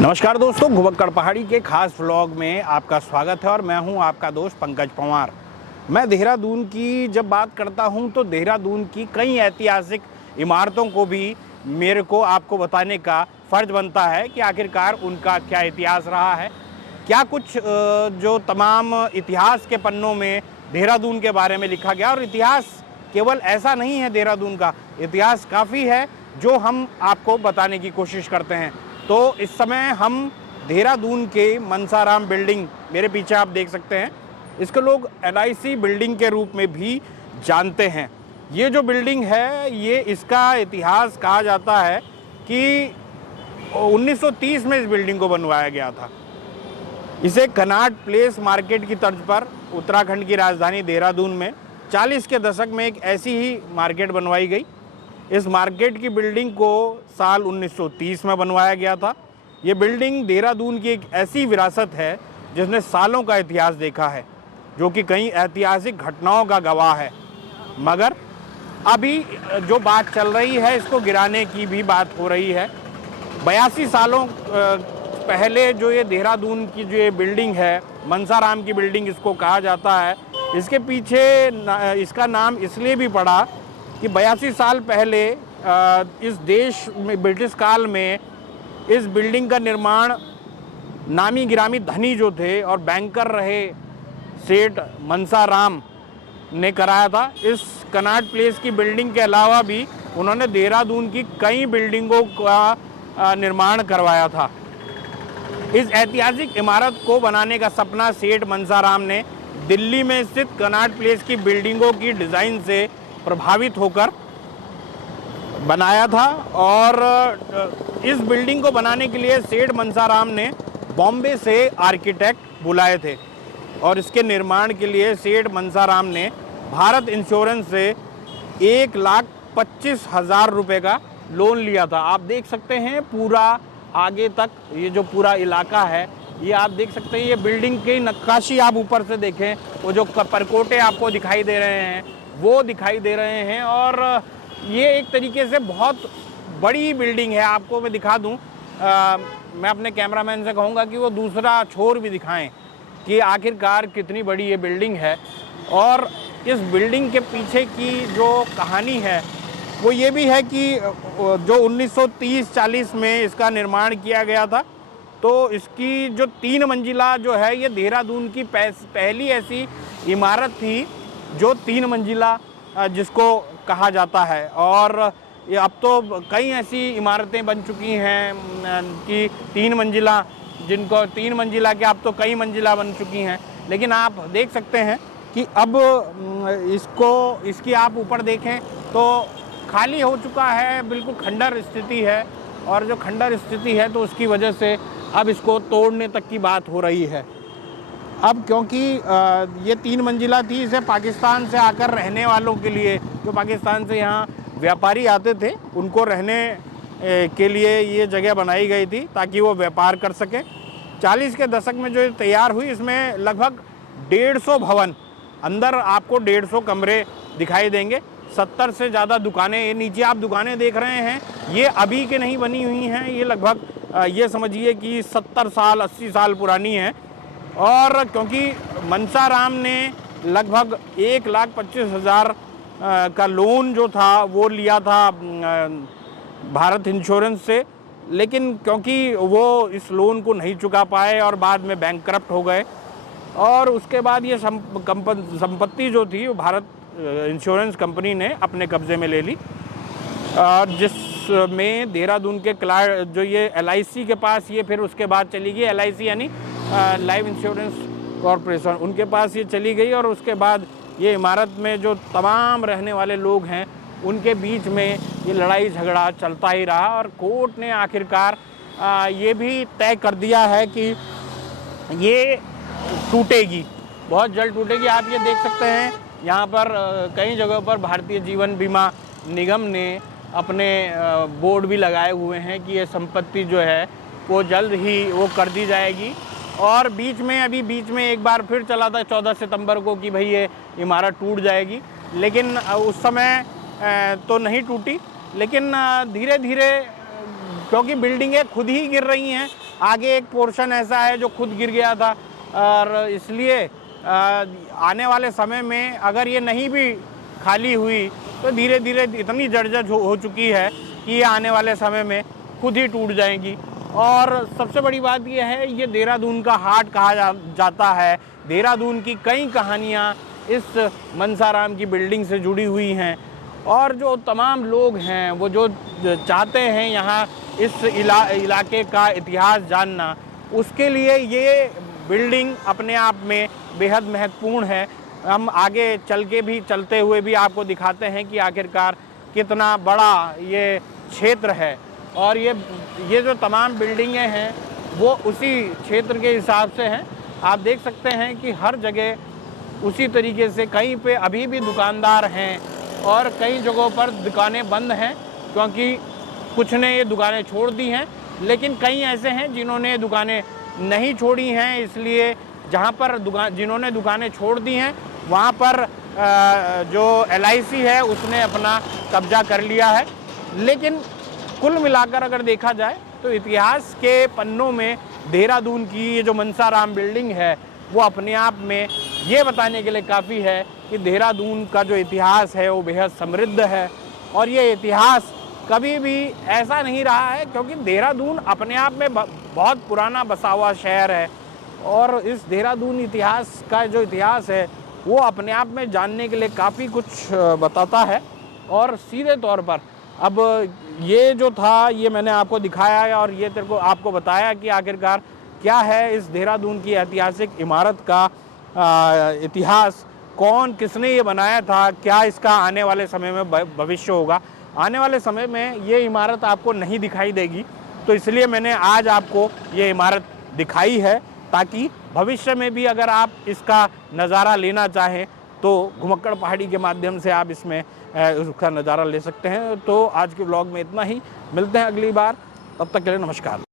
नमस्कार दोस्तों, घुबक्कड़ पहाड़ी के खास व्लॉग में आपका स्वागत है और मैं हूं आपका दोस्त पंकज पंवार। मैं देहरादून की जब बात करता हूं तो देहरादून की कई ऐतिहासिक इमारतों को भी मेरे को आपको बताने का फ़र्ज़ बनता है कि आखिरकार उनका क्या इतिहास रहा है, क्या कुछ जो तमाम इतिहास के पन्नों में देहरादून के बारे में लिखा गया। और इतिहास केवल ऐसा नहीं है, देहरादून का इतिहास काफ़ी है जो हम आपको बताने की कोशिश करते हैं। तो इस समय हम देहरादून के मनसाराम बिल्डिंग, मेरे पीछे आप देख सकते हैं, इसको लोग LIC बिल्डिंग के रूप में भी जानते हैं। ये जो बिल्डिंग है, ये इसका इतिहास कहा जाता है कि 1930 में इस बिल्डिंग को बनवाया गया था। इसे कनॉट प्लेस मार्केट की तर्ज पर उत्तराखंड की राजधानी देहरादून में 40 के दशक में एक ऐसी ही मार्केट बनवाई गई। इस मार्केट की बिल्डिंग को साल 1930 में बनवाया गया था। ये बिल्डिंग देहरादून की एक ऐसी विरासत है जिसने सालों का इतिहास देखा है, जो कि कई ऐतिहासिक घटनाओं का गवाह है। मगर अभी जो बात चल रही है, इसको गिराने की भी बात हो रही है। 82 सालों पहले जो ये देहरादून की जो ये बिल्डिंग है, मनसाराम की बिल्डिंग इसको कहा जाता है। इसके पीछे इसका नाम इसलिए भी पड़ा कि 82 साल पहले इस देश में ब्रिटिश काल में इस बिल्डिंग का निर्माण नामी गिरामी धनी जो थे और बैंकर रहे सेठ मनसाराम ने कराया था। इस कनॉट प्लेस की बिल्डिंग के अलावा भी उन्होंने देहरादून की कई बिल्डिंगों का निर्माण करवाया था। इस ऐतिहासिक इमारत को बनाने का सपना सेठ मनसाराम ने दिल्ली में स्थित कनॉट प्लेस की बिल्डिंगों की डिज़ाइन से प्रभावित होकर बनाया था। और इस बिल्डिंग को बनाने के लिए सेठ मनसाराम ने बॉम्बे से आर्किटेक्ट बुलाए थे और इसके निर्माण के लिए सेठ मनसाराम ने भारत इंश्योरेंस से 1,25,000 रुपये का लोन लिया था। आप देख सकते हैं पूरा आगे तक ये जो पूरा इलाका है, ये आप देख सकते हैं। ये बिल्डिंग की नक्काशी आप ऊपर से देखें, वो जो परकोटे आपको दिखाई दे रहे हैं वो दिखाई दे रहे हैं। और ये एक तरीके से बहुत बड़ी बिल्डिंग है। आपको मैं दिखा दूं, मैं अपने कैमरामैन से कहूँगा कि वो दूसरा छोर भी दिखाएं कि आखिरकार कितनी बड़ी ये बिल्डिंग है। और इस बिल्डिंग के पीछे की जो कहानी है वो ये भी है कि जो 1930-40 में इसका निर्माण किया गया था, तो इसकी जो 3 मंजिला जो है, ये देहरादून की पहली ऐसी इमारत थी जो 3 मंजिला जिसको कहा जाता है। और ये अब तो कई ऐसी इमारतें बन चुकी हैं कि 3 मंजिला, जिनको 3 मंजिला के अब तो कई मंजिला बन चुकी हैं। लेकिन आप देख सकते हैं कि अब इसकी आप ऊपर देखें तो खाली हो चुका है, बिल्कुल खंडर स्थिति है। और जो खंडर स्थिति है तो उसकी वजह से अब इसको तोड़ने तक की बात हो रही है। अब क्योंकि ये 3 मंजिला थी, इसे पाकिस्तान से आकर रहने वालों के लिए, जो पाकिस्तान से यहाँ व्यापारी आते थे, उनको रहने के लिए ये जगह बनाई गई थी ताकि वो व्यापार कर सकें। 40 के दशक में जो तैयार हुई, इसमें लगभग 150 भवन, अंदर आपको 150 कमरे दिखाई देंगे, 70 से ज़्यादा दुकानें। ये नीचे आप दुकानें देख रहे हैं, ये अभी के नहीं बनी हुई हैं, ये लगभग ये समझिए कि 70 साल 80 साल पुरानी है। और क्योंकि मनसाराम ने लगभग 1,25,000 का लोन जो था वो लिया था भारत इंश्योरेंस से, लेकिन क्योंकि वो इस लोन को नहीं चुका पाए और बाद में बैंकक्रप्ट हो गए, और उसके बाद ये संपत्ति जो थी वो भारत इंश्योरेंस कंपनी ने अपने कब्ज़े में ले ली। जिसमें देहरादून के जो ये LIC के पास, ये फिर उसके बाद चली गई, LIC यानी लाइफ इंश्योरेंस कॉरपोरेशन, उनके पास ये चली गई। और उसके बाद ये इमारत में जो तमाम रहने वाले लोग हैं उनके बीच में ये लड़ाई झगड़ा चलता ही रहा। और कोर्ट ने आखिरकार ये भी तय कर दिया है कि ये टूटेगी, बहुत जल्द टूटेगी। आप ये देख सकते हैं यहाँ पर कई जगहों पर भारतीय जीवन बीमा निगम ने अपने बोर्ड भी लगाए हुए हैं कि ये संपत्ति जो है वो जल्द ही वो कर दी जाएगी। और बीच में एक बार फिर चला था 14 सितंबर को कि भाई ये इमारत टूट जाएगी, लेकिन उस समय तो नहीं टूटी। लेकिन धीरे धीरे क्योंकि बिल्डिंगें खुद ही गिर रही हैं, आगे एक पोर्शन ऐसा है जो खुद गिर गया था, और इसलिए आने वाले समय में अगर ये नहीं भी खाली हुई तो धीरे धीरे इतनी जर्जर हो चुकी है कि ये आने वाले समय में खुद ही टूट जाएंगी। और सबसे बड़ी बात यह है, ये देहरादून का हार्ट कहा जाता है। देहरादून की कई कहानियाँ इस मनसाराम की बिल्डिंग से जुड़ी हुई हैं, और जो तमाम लोग हैं वो जो चाहते हैं यहाँ इस इलाके का इतिहास जानना, उसके लिए ये बिल्डिंग अपने आप में बेहद महत्वपूर्ण है। हम आगे चलते हुए भी आपको दिखाते हैं कि आखिरकार कितना बड़ा ये क्षेत्र है, और ये जो तमाम बिल्डिंगें हैं वो उसी क्षेत्र के हिसाब से हैं। आप देख सकते हैं कि हर जगह उसी तरीके से, कहीं पे अभी भी दुकानदार हैं और कई जगहों पर दुकानें बंद हैं, क्योंकि कुछ ने ये दुकानें छोड़ दी हैं, लेकिन कई ऐसे हैं जिन्होंने दुकानें नहीं छोड़ी हैं। इसलिए जहाँ पर जिन्होंने दुकानें छोड़ दी हैं वहाँ पर जो LIC है उसने अपना कब्जा कर लिया है। लेकिन कुल मिलाकर अगर देखा जाए तो इतिहास के पन्नों में देहरादून की ये जो मनसाराम बिल्डिंग है वो अपने आप में ये बताने के लिए काफ़ी है कि देहरादून का जो इतिहास है वो बेहद समृद्ध है। और ये इतिहास कभी भी ऐसा नहीं रहा है, क्योंकि देहरादून अपने आप में बहुत पुराना बसा हुआ शहर है, और इस देहरादून इतिहास का जो इतिहास है वो अपने आप में जानने के लिए काफ़ी कुछ बताता है। और सीधे तौर पर अब ये जो था ये मैंने आपको दिखाया है, और ये आपको बताया कि आखिरकार क्या है इस देहरादून की ऐतिहासिक इमारत का इतिहास, किसने ये बनाया था, क्या इसका आने वाले समय में भविष्य होगा। आने वाले समय में ये इमारत आपको नहीं दिखाई देगी, तो इसलिए मैंने आज आपको ये इमारत दिखाई है, ताकि भविष्य में भी अगर आप इसका नज़ारा लेना चाहें तो घुमक्कड़ पहाड़ी के माध्यम से आप इसमें उसका नज़ारा ले सकते हैं। तो आज के व्लॉग में इतना ही, मिलते हैं अगली बार, तब तक के लिए नमस्कार।